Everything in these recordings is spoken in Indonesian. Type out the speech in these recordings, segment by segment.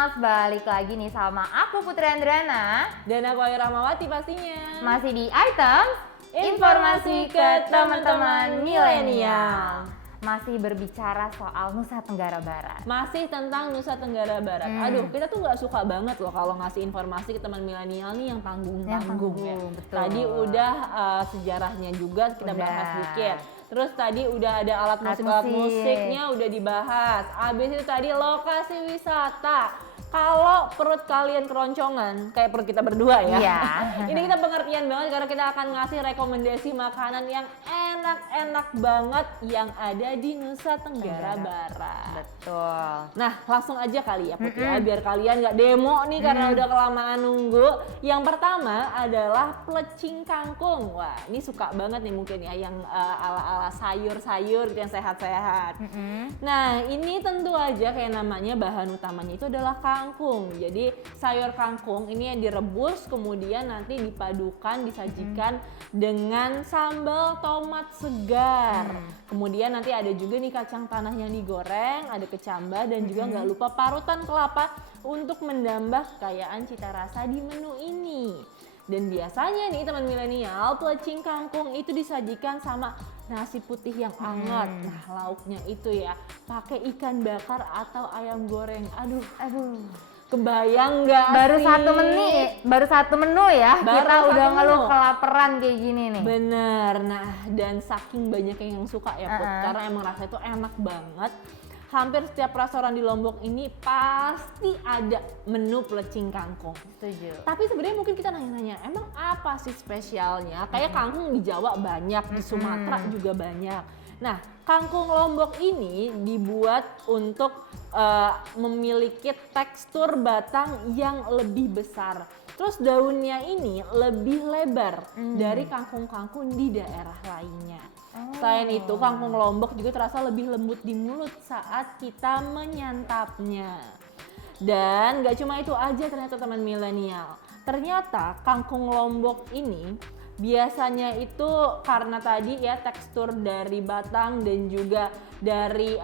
Millennials, balik lagi nih sama aku Putri Andrana. Dan aku Ayu Rahmawati pastinya. Masih di Items Informasi ke teman-teman milenial. Masih berbicara soal Nusa Tenggara Barat. Masih tentang Nusa Tenggara Barat. Aduh, kita tuh nggak suka banget loh kalau ngasih informasi ke teman milenial nih yang tanggung-tanggung ya. Betul. Tadi udah sejarahnya juga kita bahas dikit. Terus tadi udah ada alat musiknya udah dibahas. Abis itu tadi lokasi wisata. Kalau perut kalian keroncongan, kayak perut kita berdua ya. Iya. Ini kita pengertian banget karena kita akan ngasih rekomendasi makanan yang enak-enak banget yang ada di Nusa Tenggara Barat. Betul. Nah, langsung aja kali ya Putri ya, biar kalian nggak demo nih karena udah kelamaan nunggu. Yang pertama adalah plecing kangkung. Wah, ini suka banget nih mungkin ya yang ala-ala sayur-sayur yang sehat-sehat. Nah, ini tentu aja kayak namanya bahan utamanya itu adalah kangkung. Jadi sayur kangkung ini yang direbus kemudian nanti dipadukan disajikan dengan sambal tomat segar. Kemudian nanti ada juga nih kacang tanah yang digoreng, ada kecambah dan juga nggak lupa parutan kelapa untuk menambah kekayaan cita rasa di menu ini. Dan biasanya nih teman milenial, plecing kangkung itu disajikan sama nasi putih yang hangat. Nah, lauknya itu ya pakai ikan bakar atau ayam goreng. Aduh. Kebayang nggak Baru sih? satu menu ya. Baru kita satu udah ngeluh menu. kelaparan kayak gini nih. Bener. Nah, dan saking banyaknya yang suka ya Put, karena emang rasanya itu enak banget. Hampir setiap restoran di Lombok ini pasti ada menu plecing kangkung. Setuju. Tapi sebenarnya mungkin kita nanya-nanya, emang apa sih spesialnya? Kayak kangkung di Jawa banyak, di Sumatera juga banyak. Nah, kangkung Lombok ini dibuat untuk memiliki tekstur batang yang lebih besar. Terus daunnya ini lebih lebar dari kangkung-kangkung di daerah lainnya. Selain itu, kangkung Lombok juga terasa lebih lembut di mulut saat kita menyantapnya. Dan gak cuma itu aja ternyata teman milenial. Ternyata kangkung Lombok ini biasanya itu karena tadi ya tekstur dari batang dan juga dari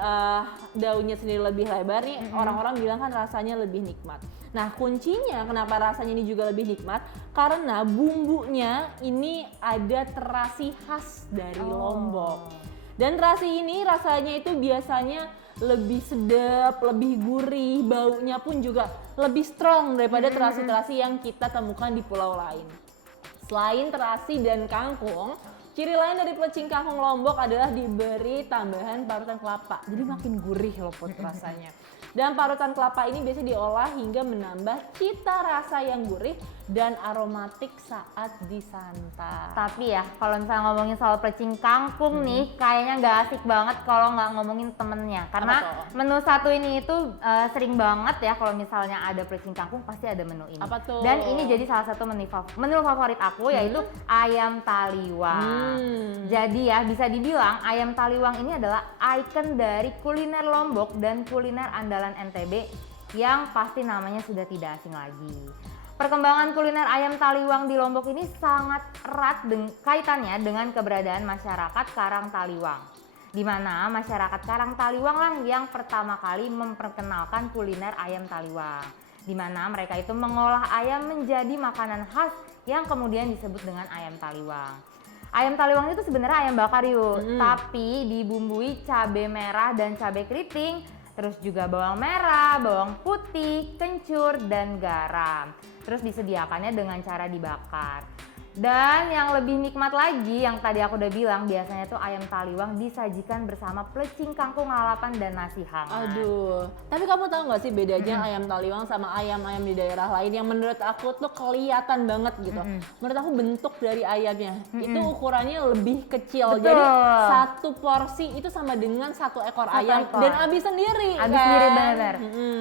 daunnya sendiri lebih lebar nih, orang-orang bilang kan rasanya lebih nikmat. Nah, kuncinya kenapa rasanya ini juga lebih nikmat karena bumbunya ini ada terasi khas dari Lombok. Dan terasi ini rasanya itu biasanya lebih sedap, lebih gurih, baunya pun juga lebih strong daripada terasi-terasi yang kita temukan di pulau lain. Selain terasi dan kangkung, ciri lain dari plecing kangkung Lombok adalah diberi tambahan parutan kelapa. Jadi makin gurih loh Put rasanya. Dan parutan kelapa ini biasanya diolah hingga menambah cita rasa yang gurih dan aromatik saat disantap. Tapi ya, kalau misalnya ngomongin soal plecing kangkung nih, kayaknya nggak asik banget kalau nggak ngomongin temennya. Karena menu satu ini itu sering banget ya kalau misalnya ada plecing kangkung pasti ada menu ini. Apa tuh? Dan ini jadi salah satu menu favorit aku yaitu ayam taliwang. Jadi ya bisa dibilang ayam taliwang ini adalah ikon dari kuliner Lombok dan kuliner andalan NTB yang pasti namanya sudah tidak asing lagi. Perkembangan kuliner ayam taliwang di Lombok ini sangat erat kaitannya dengan keberadaan masyarakat Karang Taliwang. Di mana masyarakat Karang Taliwang lah yang pertama kali memperkenalkan kuliner ayam taliwang. Di mana mereka itu mengolah ayam menjadi makanan khas yang kemudian disebut dengan ayam taliwang. Ayam taliwang itu sebenarnya ayam bakar yuk, tapi dibumbui cabai merah dan cabai keriting, terus juga bawang merah, bawang putih, kencur, dan garam. Terus disediakannya dengan cara dibakar. Dan yang lebih nikmat lagi, yang tadi aku udah bilang, biasanya tuh ayam taliwang disajikan bersama plecing kangkung lalapan dan nasi hangat. Aduh, tapi kamu tahu nggak sih bedanya ayam taliwang sama ayam-ayam di daerah lain yang menurut aku tuh kelihatan banget gitu. Menurut aku bentuk dari ayamnya itu ukurannya lebih kecil. Betul. Jadi satu porsi itu sama dengan satu ekor ayam dan habis sendiri. Habis kan? sendiri bener.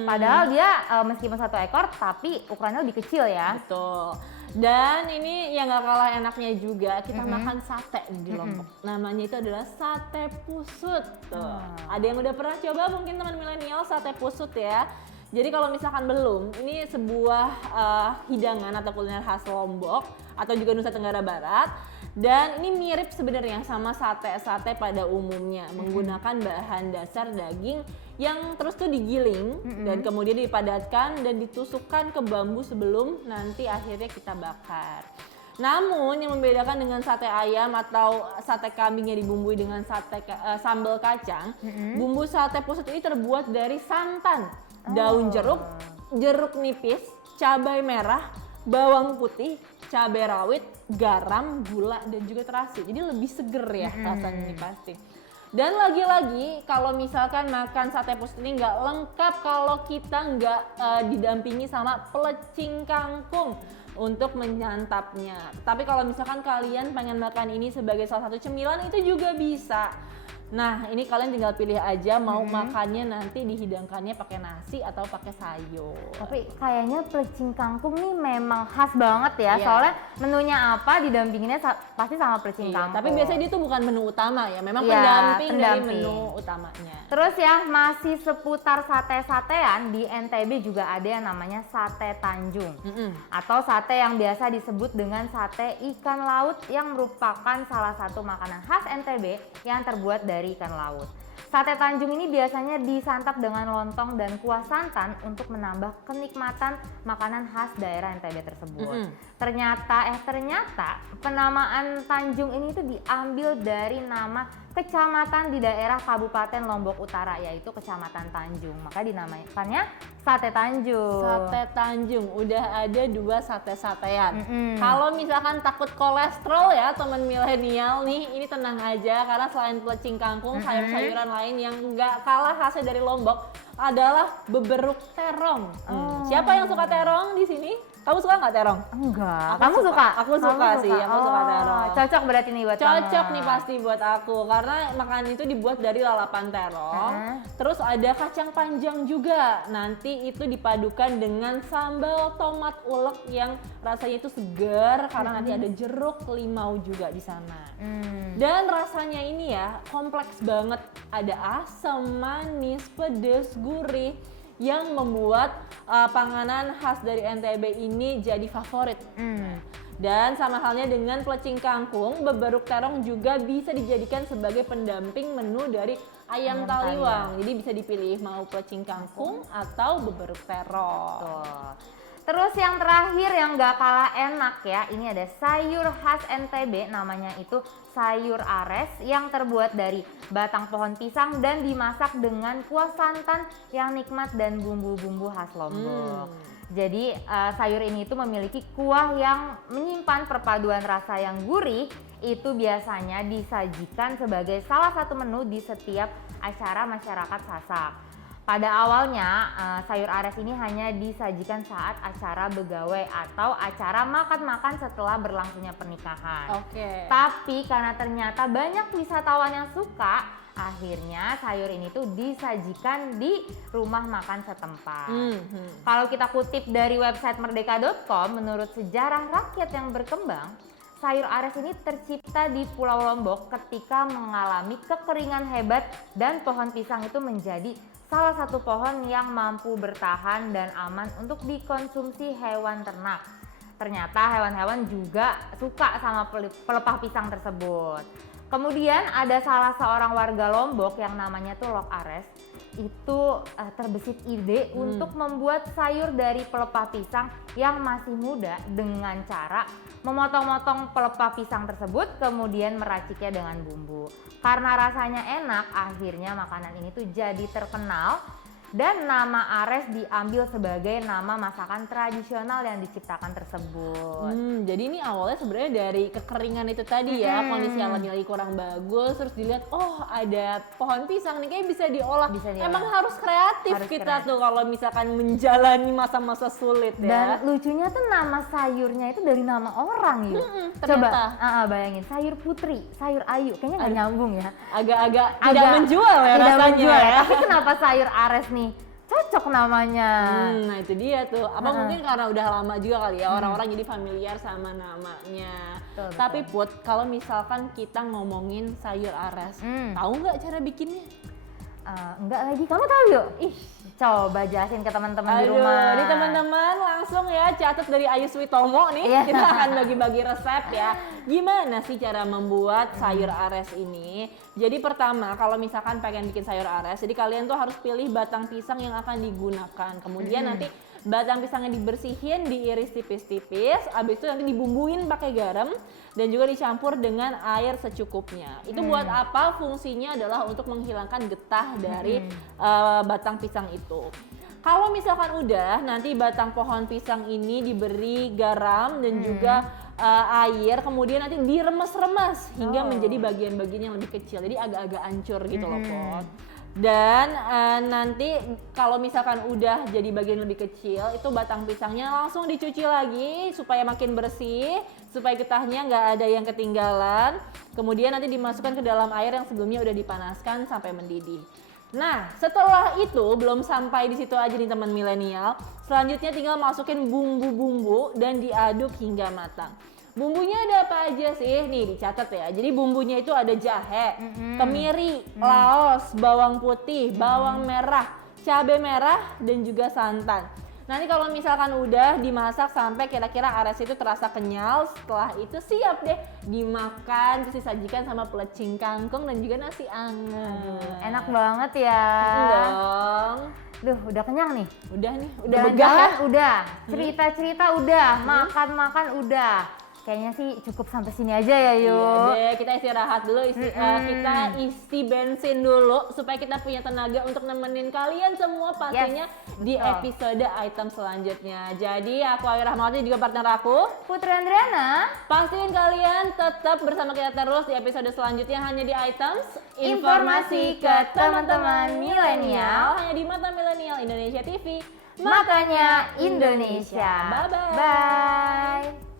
Padahal dia meskipun satu ekor tapi ukurannya lebih kecil ya. Betul. Dan ini yang gak kalah enaknya juga, kita makan sate di Lombok. Namanya itu adalah sate pusut. Tuh. Ada yang udah pernah coba mungkin teman milenial sate pusut ya. Jadi kalau misalkan belum, ini sebuah hidangan atau kuliner khas Lombok atau juga Nusa Tenggara Barat. Dan ini mirip sebenarnya sama sate-sate pada umumnya, menggunakan bahan dasar daging yang terus tuh digiling dan kemudian dipadatkan dan ditusukkan ke bambu sebelum nanti akhirnya kita bakar. Namun yang membedakan dengan sate ayam atau sate kambing yang dibumbui dengan sambal kacang, bumbu sate pusut ini terbuat dari santan, daun jeruk, jeruk nipis, cabai merah, bawang putih, cabai rawit, garam, gula, dan juga terasi. Jadi lebih seger ya rasanya ini pasti. Dan lagi-lagi kalau misalkan makan sate pusut ini nggak lengkap kalau kita nggak didampingi sama pelecing kangkung untuk menyantapnya. Tapi kalau misalkan kalian pengen makan ini sebagai salah satu cemilan itu juga bisa. Nah, ini kalian tinggal pilih aja mau makannya nanti dihidangkannya pakai nasi atau pakai sayur. Tapi kayaknya pelecing kangkung nih memang khas banget ya, soalnya menunya apa didampinginnya pasti sama pelecing kangkung. Tapi biasanya dia tuh bukan menu utama ya, memang pendamping dari menu utamanya. Terus ya masih seputar sate-satean, di NTB juga ada yang namanya sate Tanjung atau sate yang biasa disebut dengan sate ikan laut yang merupakan salah satu makanan khas NTB yang terbuat dari ikan laut. Sate Tanjung ini biasanya disantap dengan lontong dan kuah santan untuk menambah kenikmatan makanan khas daerah NTB tersebut. Ternyata penamaan Tanjung ini itu diambil dari nama kecamatan di daerah Kabupaten Lombok Utara, yaitu Kecamatan Tanjung. Maka dinamakannya Sate Tanjung. Sate Tanjung, udah ada 2 sate-satean. Kalau misalkan takut kolesterol ya teman milenial nih, ini tenang aja karena selain pelecing kangkung, sayur-sayuran lain yang nggak kalah khasnya dari Lombok adalah beberuk terong. Siapa yang suka terong di sini? Kamu suka nggak terong? Enggak. Kamu suka? Aku suka sih, aku suka terong. Cocok berarti nih buat kamu. Cocok nih pasti buat aku karena makanan itu dibuat dari lalapan terong. Terus ada kacang panjang juga. Nanti itu dipadukan dengan sambal tomat ulek yang rasanya itu segar karena nanti ada jeruk limau juga di sana. Dan rasanya ini ya kompleks banget. Ada asam, manis, pedas, gurih yang membuat panganan khas dari NTB ini jadi favorit. Dan sama halnya dengan pelecing kangkung, beberuk terong juga bisa dijadikan sebagai pendamping menu dari ayam taliwang. Jadi bisa dipilih mau pelecing kangkung atau beberuk terong. Terus yang terakhir yang gak kalah enak ya, ini ada sayur khas NTB, namanya itu sayur ares yang terbuat dari batang pohon pisang dan dimasak dengan kuah santan yang nikmat dan bumbu-bumbu khas Lombok. Jadi sayur ini itu memiliki kuah yang menyimpan perpaduan rasa yang gurih, itu biasanya disajikan sebagai salah satu menu di setiap acara masyarakat Sasak. Pada awalnya sayur ares ini hanya disajikan saat acara begawe atau acara makan-makan setelah berlangsungnya pernikahan. Tapi karena ternyata banyak wisatawan yang suka, akhirnya sayur ini tuh disajikan di rumah makan setempat. Kalau kita kutip dari website merdeka.com, menurut sejarah rakyat yang berkembang, sayur ares ini tercipta di Pulau Lombok ketika mengalami kekeringan hebat dan pohon pisang itu menjadi salah satu pohon yang mampu bertahan dan aman untuk dikonsumsi hewan ternak. Ternyata hewan-hewan juga suka sama pelepah pisang tersebut. Kemudian ada salah seorang warga Lombok yang namanya tuh Lok Ares, itu terbesit ide untuk membuat sayur dari pelepah pisang yang masih muda dengan cara memotong-motong pelepah pisang tersebut kemudian meraciknya dengan bumbu. Karena rasanya enak, akhirnya makanan ini tuh jadi terkenal dan nama ares diambil sebagai nama masakan tradisional yang diciptakan tersebut. Jadi ini awalnya sebenarnya dari kekeringan itu tadi ya, kondisi alamnya lagi kurang bagus, terus dilihat oh ada pohon pisang nih kayak bisa diolah. Emang harus kreatif kita tuh kalau misalkan menjalani masa-masa sulit ya. Dan lucunya tuh nama sayurnya itu dari nama orang yuk. Coba bayangin sayur Putri, sayur Ayu, kayaknya nggak nyambung ya. Agak tidak menjual ya rasanya ya. Tapi kenapa sayur ares nih cocok namanya? Nah itu dia tuh. Apa mungkin karena udah lama juga kali ya orang-orang jadi familiar sama namanya. Tapi Put, kalau misalkan kita ngomongin sayur ares, tahu nggak cara bikinnya? Enggak lagi, kamu tahu yuk? Ih, Coba jelasin ke teman-teman di Aduh, rumah. ini teman-teman langsung ya catat dari Ayu Switomo nih. Iya. Kita akan bagi-bagi resep ya. Gimana sih cara membuat sayur ares ini? Jadi pertama, kalau misalkan pengen bikin sayur ares, jadi kalian tuh harus pilih batang pisang yang akan digunakan. Kemudian nanti batang pisangnya dibersihin, diiris tipis-tipis, habis itu nanti dibumbuin pakai garam dan juga dicampur dengan air secukupnya. Itu buat apa? Fungsinya adalah untuk menghilangkan getah dari batang pisang itu. Kalau misalkan udah, nanti batang pohon pisang ini diberi garam dan juga air, kemudian nanti diremes-remes hingga menjadi bagian-bagian yang lebih kecil. Jadi agak-agak hancur gitu loh, Pot. Dan nanti kalau misalkan udah jadi bagian lebih kecil, itu batang pisangnya langsung dicuci lagi supaya makin bersih, supaya getahnya nggak ada yang ketinggalan. Kemudian nanti dimasukkan ke dalam air yang sebelumnya udah dipanaskan sampai mendidih. Nah, setelah itu belum sampai di situ aja nih teman milenial. Selanjutnya tinggal masukin bumbu-bumbu dan diaduk hingga matang. Bumbunya ada apa aja sih? Nih dicatat ya. Jadi bumbunya itu ada jahe, kemiri, laos, bawang putih, bawang merah, cabai merah, dan juga santan. Nanti kalau misalkan udah dimasak sampai kira-kira ares itu terasa kenyal, setelah itu siap deh dimakan, terus disajikan sama pelecing kangkung dan juga nasi anget. Enak banget ya. Dong. Duh, udah kenyang nih. Udah nih, udah begah ya. Jalan-jalan udah, cerita-cerita udah, makan-makan udah. Kayaknya sih cukup sampai sini aja ya, yuk. Iya deh, kita istirahat dulu, kita isi bensin dulu supaya kita punya tenaga untuk nemenin kalian semua pastinya di episode item selanjutnya. Jadi aku Ayu Rahmawati juga partner aku, Putri Andriana. pastiin kalian tetap bersama kita terus di episode selanjutnya hanya di items Informasi ke teman-teman milenial. hanya di Mata Milenial Indonesia TV. Makanya Indonesia. Bye-bye. Bye.